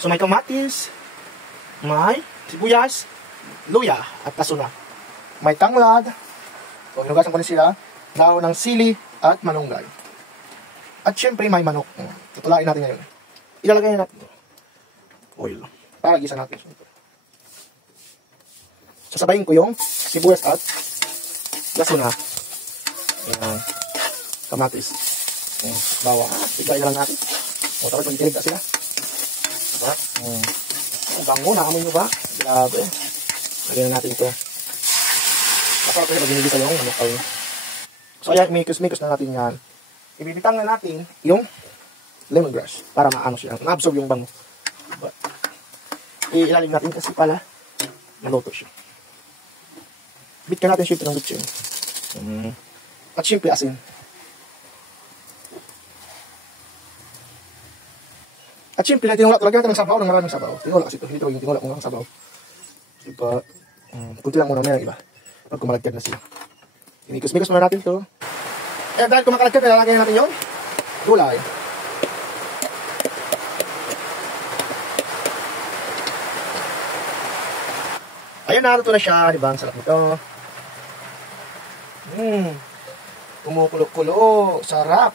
So may kamatis, may sibuyas, luya at kasuna. May tanglad. So hinugasan ko na sila. Dahon ng sili at malunggay. At syempre may manok. Tutulain natin ngayon. Ilalagay natin oil para gisa natin. Sasabayin ko yung sibuyas at kasuna. Ayan. Kamatis. Bawang. Bigay lang natin. O, tapos magkilig na sila. Diba? Ang bango, naamoy nyo ba? Grabe. Lagyan natin ito. Masarap kasi pag ginigisa yung manok kayo. So, ayan, mikos-mikos na natin yan. Ibibitang na natin yung lemongrass para maano siya. Ma-absorb yung bango. Diba? Ilalim natin kasi pala maluto siya. Bit ka natin syempre ng bitsin. At syempre asin. At syempre, tinula talaga natin ng sabaw ng maraming sabaw. Tinula kasi ito. Ito yung tinula kung ng sabaw. Diba? Kunti lang muna may iba. Pag kumalagkad na siya. Inikos-mikos muna natin ito. Eh, dahil kumakalagkad, lalagay natin yung gulay. Ayan, naruto na siya. Diba? Ang sarap nito. Kumukulo-kulo. Sarap.